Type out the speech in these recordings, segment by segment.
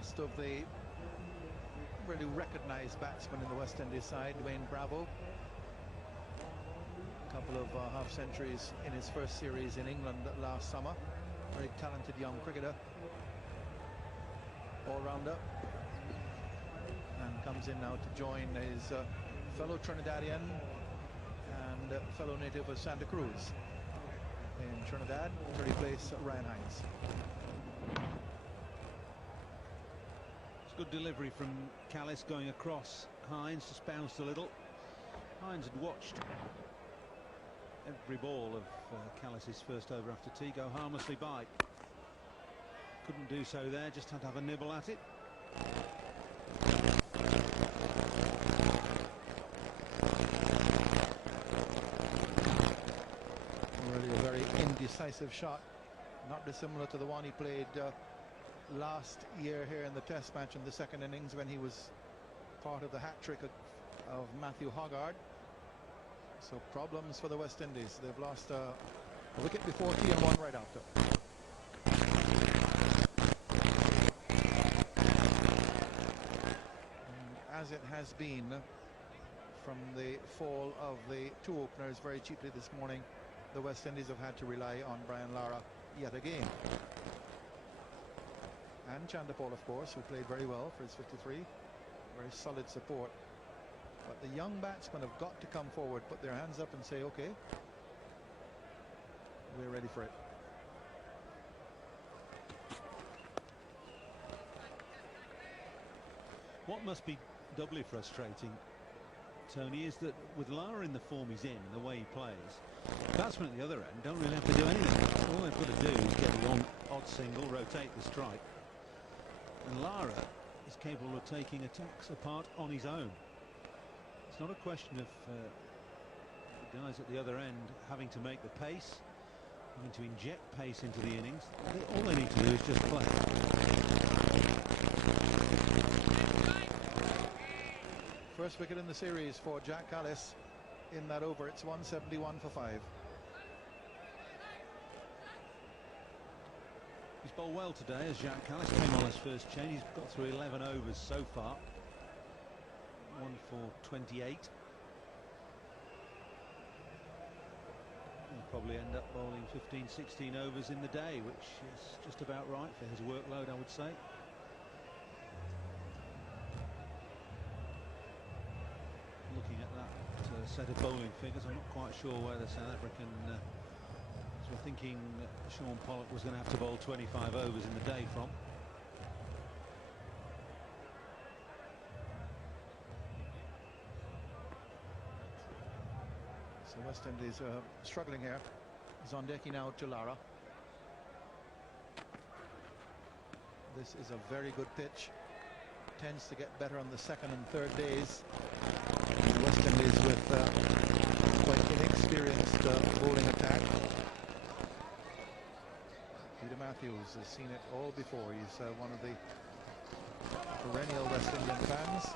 last of the really recognised batsmen in the West Indies side, Dwane Bravo. A couple of half centuries in his first series in England last summer. Very talented young cricketer, all-rounder, and comes in now to join his fellow Trinidadian and fellow native of Santa Cruz in Trinidad to replace Ryan Hines. It's good delivery from Callis going across. Hines just bounced a little. Hines had watched every ball of Callis's first over after tea go harmlessly by. Couldn't do so there, just had to have a nibble at it. Really a very indecisive shot, not dissimilar to the one he played last year here in the test match in the second innings when he was part of the hat-trick of Matthew Hoggard. So problems for the West Indies. They've lost a wicket before tea and one right after. And as it has been from the fall of the two openers very cheaply this morning, the West Indies have had to rely on Brian Lara yet again. And Chandapol, of course, who played very well for his 53. Very solid support. But the young batsmen have got to come forward, put their hands up and say, okay, we're ready for it. What must be doubly frustrating, Tony, is that with Lara in the form he's in, the way he plays, batsmen at the other end don't really have to do anything. All they've got to do is get the odd single, rotate the strike, and Lara is capable of taking attacks apart on his own. It's not a question of the guys at the other end having to make the pace, having to inject pace into the innings. All they need to do is just play. First wicket in the series for Jack Callis in that over. It's 171 for 5. He's bowled well today as Jack Callis came on his first change. He's got through 11 overs so far. 1 for 28. He'll probably end up bowling 15-16 overs in the day, which is just about right for his workload, I would say. Looking at that set of bowling figures, I'm not quite sure where the South African we're thinking Sean Pollock was going to have to bowl 25 overs in the day from. So West Indies struggling here. Zondeki now to Lara. This is a very good pitch. Tends to get better on the second and third days. The West Indies with quite inexperienced bowling attack. Peter Matthews has seen it all before. He's one of the perennial West Indian fans.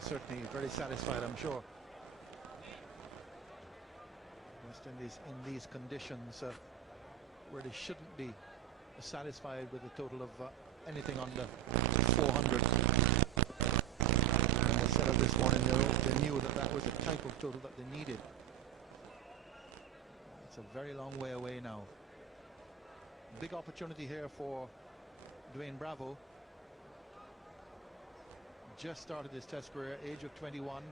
Certainly very satisfied, I'm sure. West Indies in these conditions really shouldn't be satisfied with a total of anything under 400. And they said of this morning they knew that that was the type of total that they needed. It's a very long way away now. Big opportunity here for Dwane Bravo. Just started his test career, age of 21,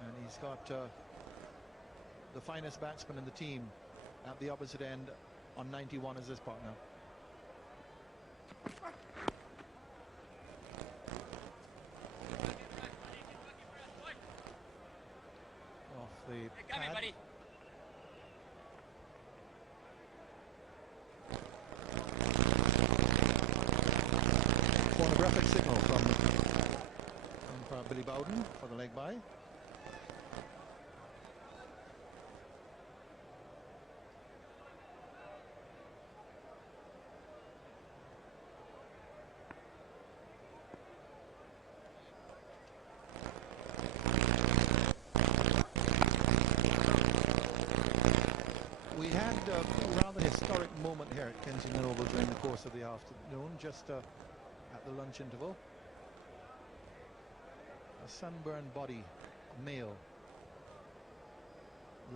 and he's got the finest batsman in the team at the opposite end on 91 as his partner. Off the pad. signal from Billy Bowden for the leg by. We had a rather historic moment here at Kensington Oval during the course of the afternoon, just at the lunch interval. A sunburned body, male,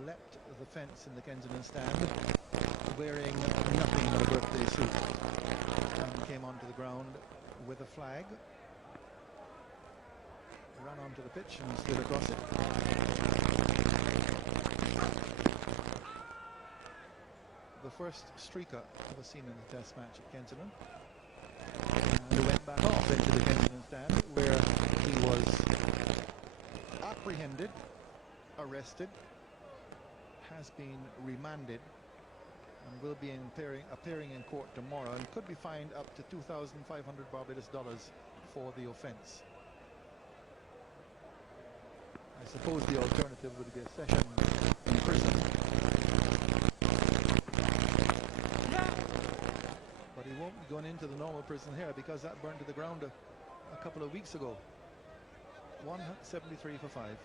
leapt the fence in the Kensington stand, wearing nothing but a birthday suit, and came onto the ground with a flag, ran onto the pitch and slid across it. The first streaker ever seen in the test match at Kensington. And he went back off into the Kensington stand, where he was apprehended, arrested, has been remanded, and will be appearing in court tomorrow, and could be fined up to $2,500 Barbados for the offence. I suppose the alternative would be a session in prison. But he won't be going into the normal prison here, because that burned to the ground a couple of weeks ago. 173 for 5.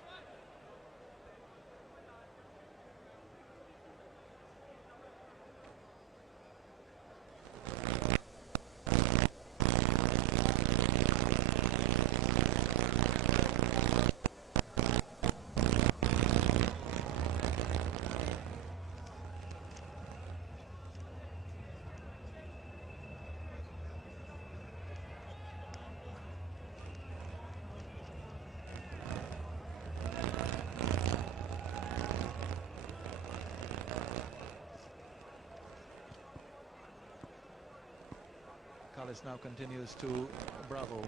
Callis now continues to Bravo.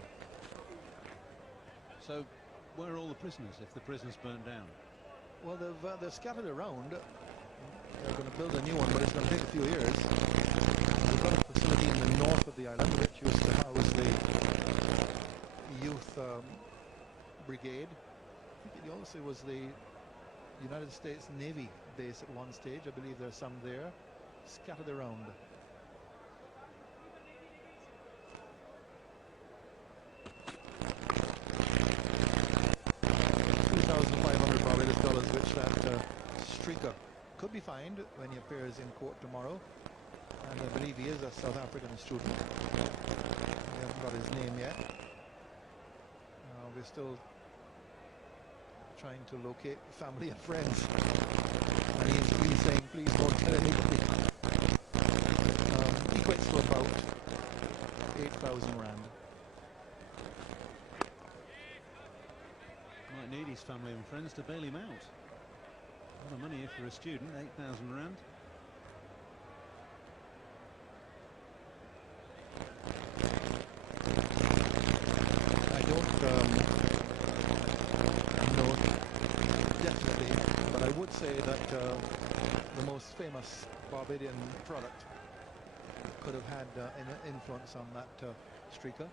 So, where are all the prisoners if the prison's burnt down? Well, they're scattered around. They're going to build a new one, but it's going to take a few years. They've got a facility in the north of the island, which used to house the youth brigade. I think it also was the United States Navy base at one stage. I believe there's some there, scattered around. $2,500 which that streaker could be fined when he appears in court tomorrow, and I believe he is a South African student. We haven't got his name yet. We're still trying to locate family and friends, and he's saying please don't tell anybody. Equates to about 8,000 rand. Might need his family and friends to bail him out. A lot of money if you're a student, 8,000 rand. I don't know definitely, but I would say that the most famous Barbadian product could have had an influence on that streaker.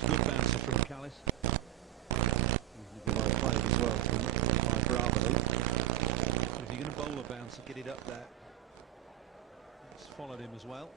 Good bouncer from Callis. Good play as well by Bravo. If you're going to bowl a bouncer, get it up there. It's followed him as well.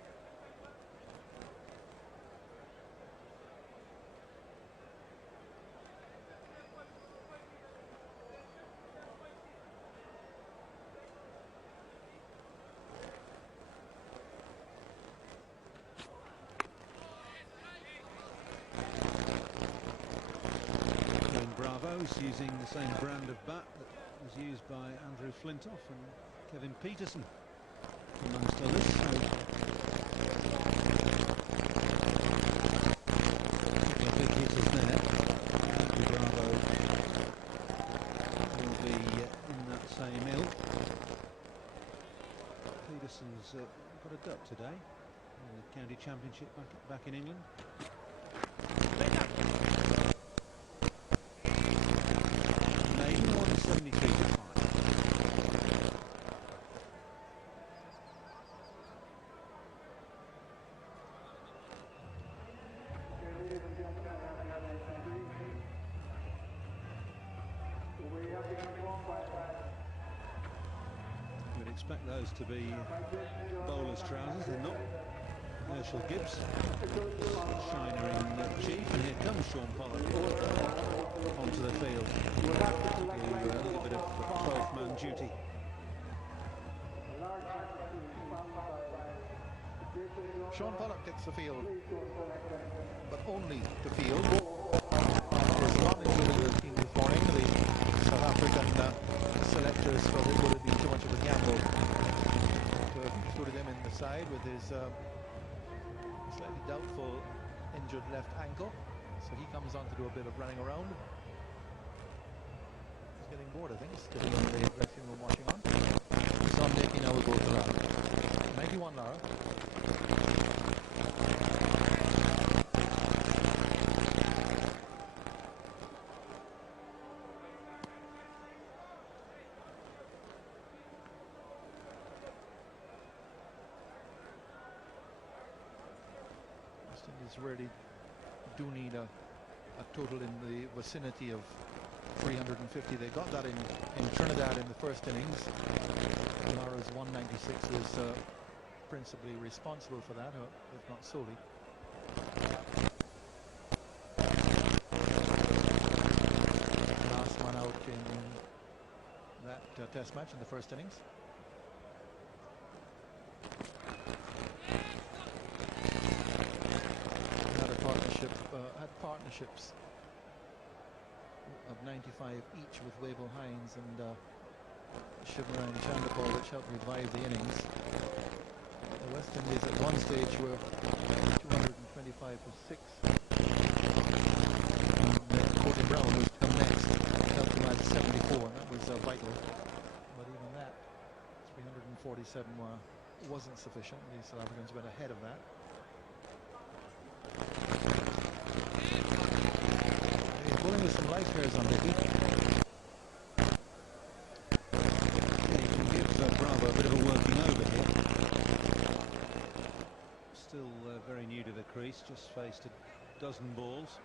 Using the same brand of bat that was used by Andrew Flintoff and Kevin Peterson, amongst others. So, a big hitters there. Bravo will be in that same ilk. Peterson's got a duck today in the county championship back in England. expect those to be bowler's trousers. They're not. Herschel Gibbs, shiner in chief, and here comes Sean Pollock onto the field to do a little bit of 12th-man duty. Sean Pollock takes the field, but only the field. There's one included the team this morning. The South African selectors thought it would have been too much of a gamble to have included him in the side with his slightly doubtful injured left ankle. So he comes on to do a bit of running around. He's getting bored, I think. He's sitting in the dressing room watching on. So I'm making now a goal to Lara. 91 Lara. Really do need a total in the vicinity of 350. They got that in Trinidad in the first innings. Lara's 196 is principally responsible for that, if not solely. Last one out in that test match in the first innings. Partnerships of 95 each with Wavell Hines and Shivaran Chandapal, which helped revive the innings. The West Indies at one stage were 225 for 6. And Gordon Brown, who's come next, helped them out at 74. That was vital. But even that, 347 wasn't sufficient. The South Africans went ahead of that. Bowling with some light hairs on Dicky. He can give Bravo a bit of a working over here. Still very new to the crease, just faced a dozen balls.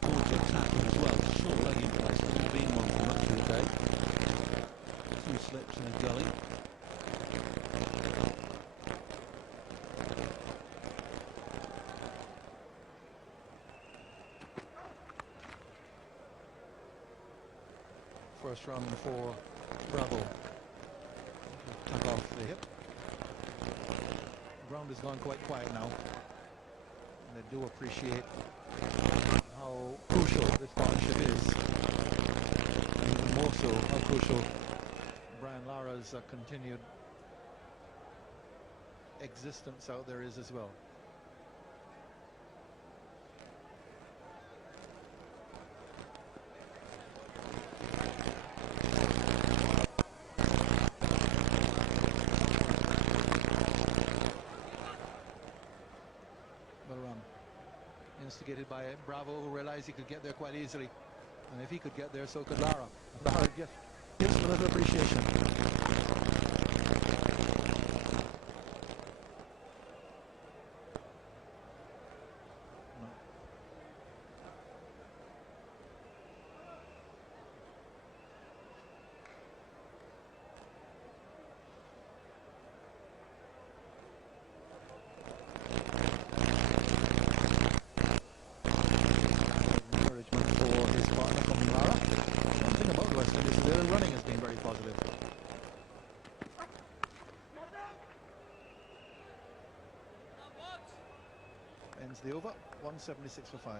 Towards the tackle as well. Short leg in place, hasn't been one for much of the day. 2 slips in a gully. First run for Bravo. Took off the hip. The ground has gone quite quiet now. And they do appreciate how crucial this partnership is. And even more so, how crucial Brian Lara's continued existence out there is as well. Instigated by Bravo, who realized he could get there quite easily, and if he could get there, so could Lara. Lara gives a little appreciation. Ends the over, 176 for 5.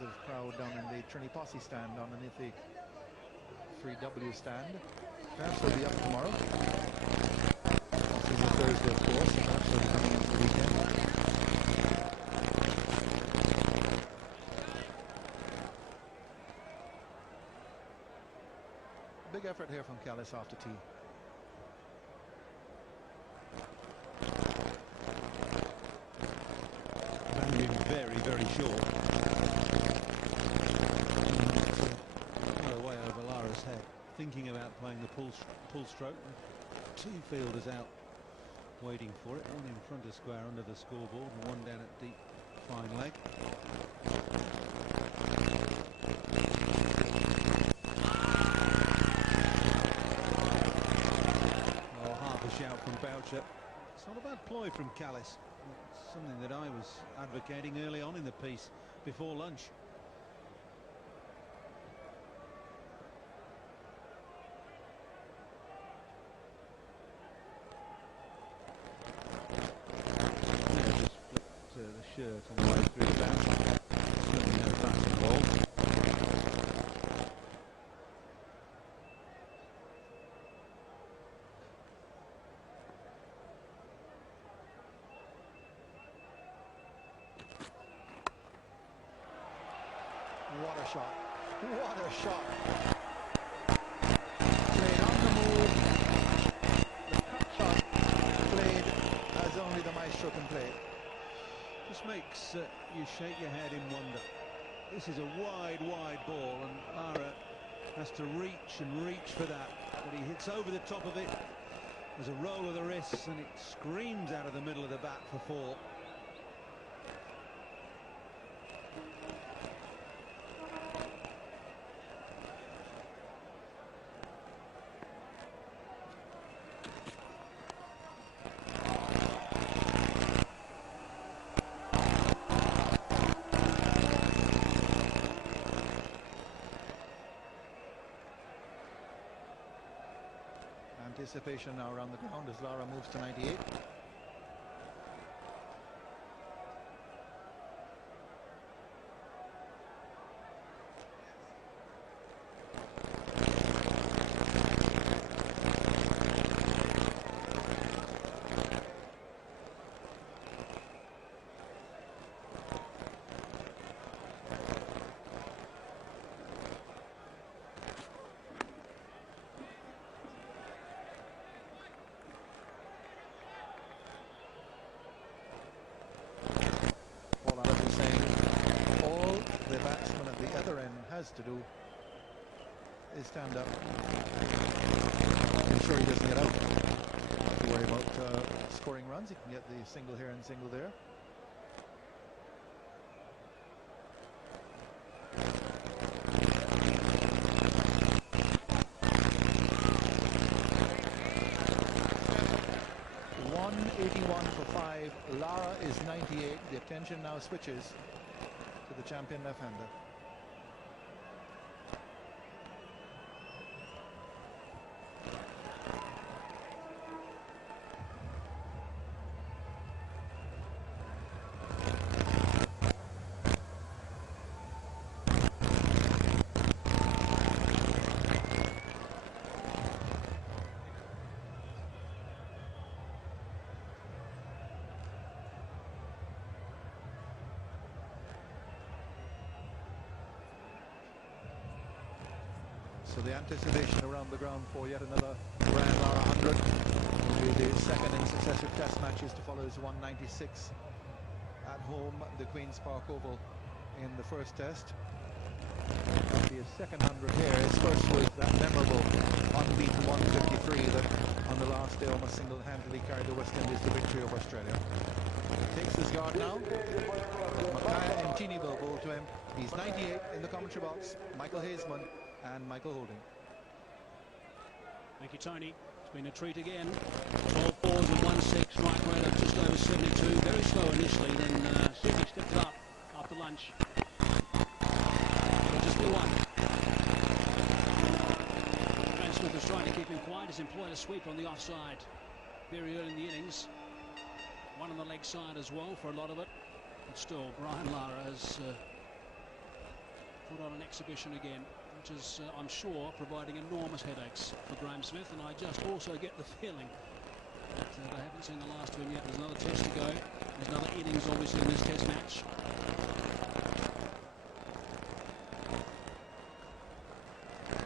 Of crowd down in the Trinity Posse stand underneath the 3W stand. Perhaps they'll be up tomorrow. This is a Thursday, of course, so perhaps they'll be coming into the weekend. here from Callis after tea. Landing very, very short. Got away over Lara's head, thinking about playing the pull stroke. Two fielders out waiting for it, one in front of square under the scoreboard and one down at deep fine leg. Oh, half a shout from Boucher. It's not a bad ploy from Callis. It's something that I was advocating early on in the piece before lunch. The shirt on the way through the bounce. Certainly no fast involved. What a shot. What a shot. Played on the move. The cut shot played as only the maestro can play. Just makes you shake your head in wonder. This is a wide ball, and Lara has to reach and reach for that. But he hits over the top of it. There's a roll of the wrists, and it screams out of the middle of the bat for four. Anticipation now around the ground as Lara moves to 98. To do is stand up, ensure he doesn't get out. Not to worry about scoring runs. He can get the single here and single there. .181 for 5. Lara is 98. The attention now switches to the champion left-hander. So the anticipation around the ground for yet another Grand Lara 100. Will be the second in successive test matches to follow his 196 at home, the Queen's Park Oval in the first test. That'll be his second 100 here. His first was that memorable unbeaten 153 that on the last day almost single-handedly carried the West Indies to victory over Australia. Takes his guard now. Mackay and Tini will bowl to him. He's 98 in the commentary box. Michael Hazeman and Michael Holding. Thank you, Tony. It's been a treat again. 12 balls and 1-6, strike rate of just over 72. Very slow initially, then Sydney stepped up after lunch. It'll just be one. Graham Smith is trying to keep him quiet. He's employed a sweep on the offside very early in the innings. One on the leg side as well for a lot of it. But still, Brian Lara has put on an exhibition again, which is, I'm sure, providing enormous headaches for Graham Smith. And I just also get the feeling that they haven't seen the last one yet. There's another test to go. There's another innings, obviously, in this test match.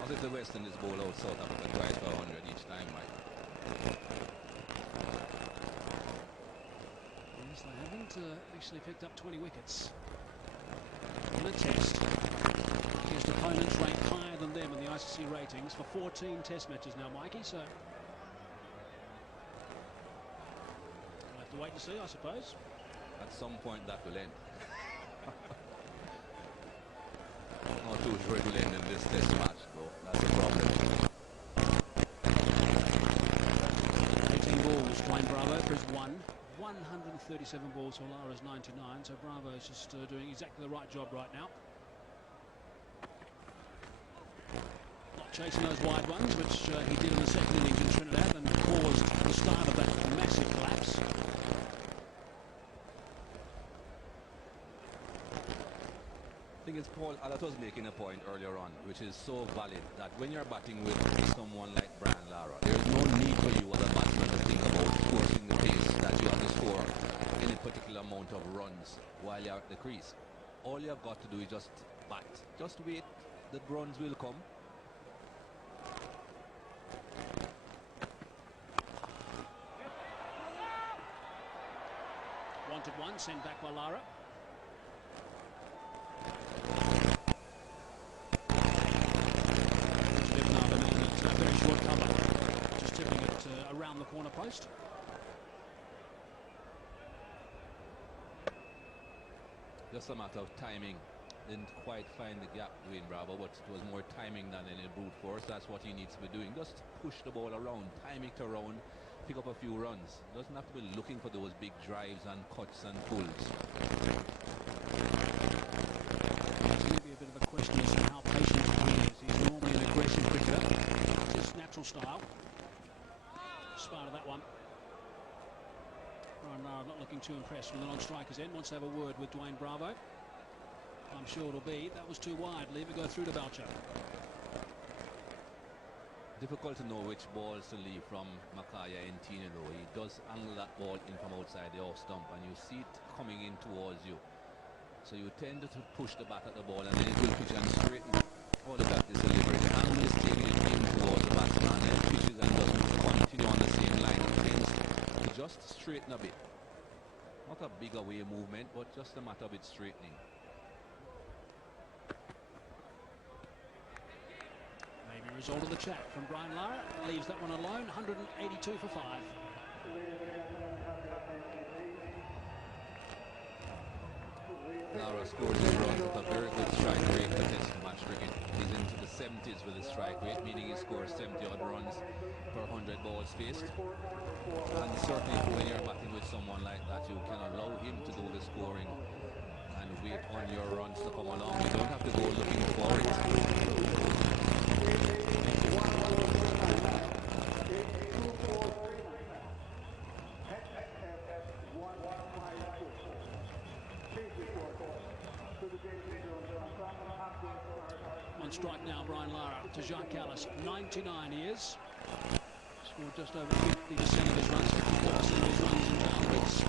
Was it the West Indies bowl out South Africa twice for 100 each time, Mike? Yes, they haven't actually picked up 20 wickets in a test against opponents ranked higher than them in the ICC ratings for 14 test matches now, Mikey, so we'll have to wait and see, I suppose. At some point that will end. Not too sure it will end in this test match, though. That's a problem. 18 balls, Dwayne Bravo for his 137 balls for Lara's 99, so Bravo's just doing exactly the right job right now. Not chasing those wide ones, which he did in the second innings in Trinidad and caused the start of that massive collapse. I think it's Paul Allat was making a point earlier on, which is so valid, that when you're batting with someone like Brian Lara, there's no need for you as a batsman to think about forcing the pace that you have to score any particular amount of runs while you're at the crease. All you have got to do is just bat. Just wait, the runs will come. Wanted one, sent back by Lara. Very short cover, just tipping it around the corner post. Just a matter of timing. Didn't quite find the gap, Dwayne Bravo, but it was more timing than any brute force. That's what he needs to be doing. Just push the ball around, time it around, pick up a few runs. Doesn't have to be looking for those big drives and cuts and pulls. Maybe a bit of a question as to how patient he is. He's normally an aggressive cricketer. Natural style. Spart of that one. Brian Lara not looking too impressed from the non-striker's end. Wants to have a word with Dwayne Bravo. I'm sure it'll be. That was too wide. Leave it go through to Belcher. Difficult to know which balls to leave from Makaya and Tina, though. He does angle that ball in from outside the off stump, and you see it coming in towards you. So you tend to push the bat at the ball, and then it will pitch and straighten. All of that is delivery. The angle is taking it in towards the batsman, and it pitches and doesn't continue on the same line. It tends to just straighten a bit. Not a big away movement, but just a matter of it straightening. Maybe a result of the chat from Brian Lara. Leaves that one alone. 182 for 5. Lara scored his runs with a very good strike rate for test match cricket. He's into the 70s with his strike rate, meaning he scores 70 odd runs per 100 balls faced. And certainly when you're batting with someone like that, you can allow him to do the scoring and wait on your runs to come along. You don't have to go looking for it. On strike now, Brian Lara to Jacques Callis. 99 he is. Scored just over 50% of his runs, 54% of his runs in boundaries.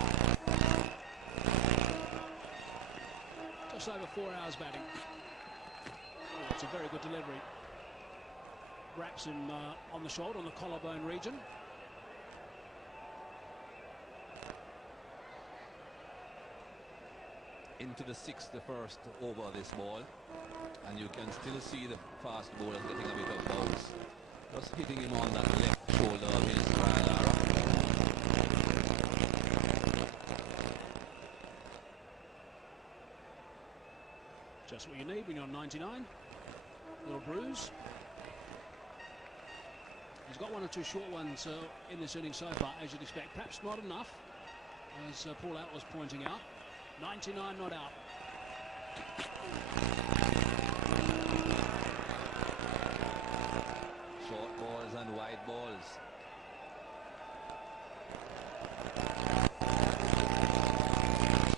Just over 4 hours batting. Oh, it's a very good delivery. Wraps him on the shoulder, on the collarbone region. Into the 61st over this ball, and you can still see the fast bowler getting a bit of bounce. Just hitting him on that left shoulder of his Lara. Just what you need when you're on 99. Little bruise. He's got one or two short ones in this inning so far, as you'd expect. Perhaps not enough, as Paul Allat was pointing out. 99 not out. Short balls and wide balls.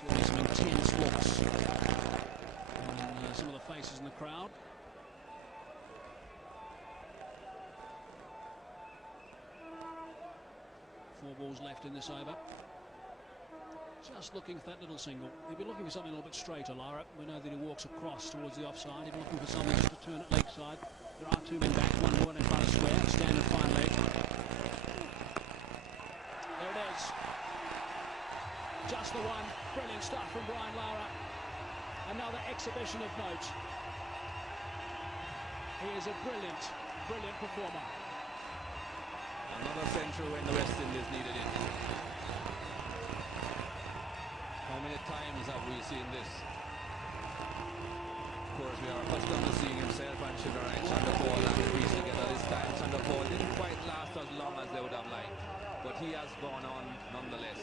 There's some intense looks on some of the faces in the crowd. Four balls left in this over. Just looking for that little single. He'd be looking for something a little bit straighter, Lara. We know that he walks across towards the offside. He'd be looking for something just to turn it leg side. There are two men back, one more in front of square. Standard fine leg. There it is. Just the one. Brilliant stuff from Brian Lara. Another exhibition of note. He is a brilliant, brilliant performer. Another century when the West Indies needed it. How many times have we seen this? Of course, we are accustomed to seeing himself and Shivarai Chanderpaul and Reese together. This time Chanderpaul didn't quite last as long as they would have liked, but he has gone on nonetheless.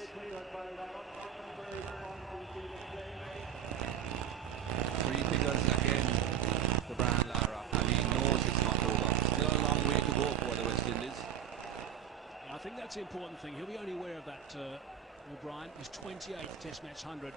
Three figures again to Brian Lara, and he knows it's not over. Still a long way to go for the West Indies. I think that's the important thing. He'll be only aware of that, O'Brien, his 28th Test match 100.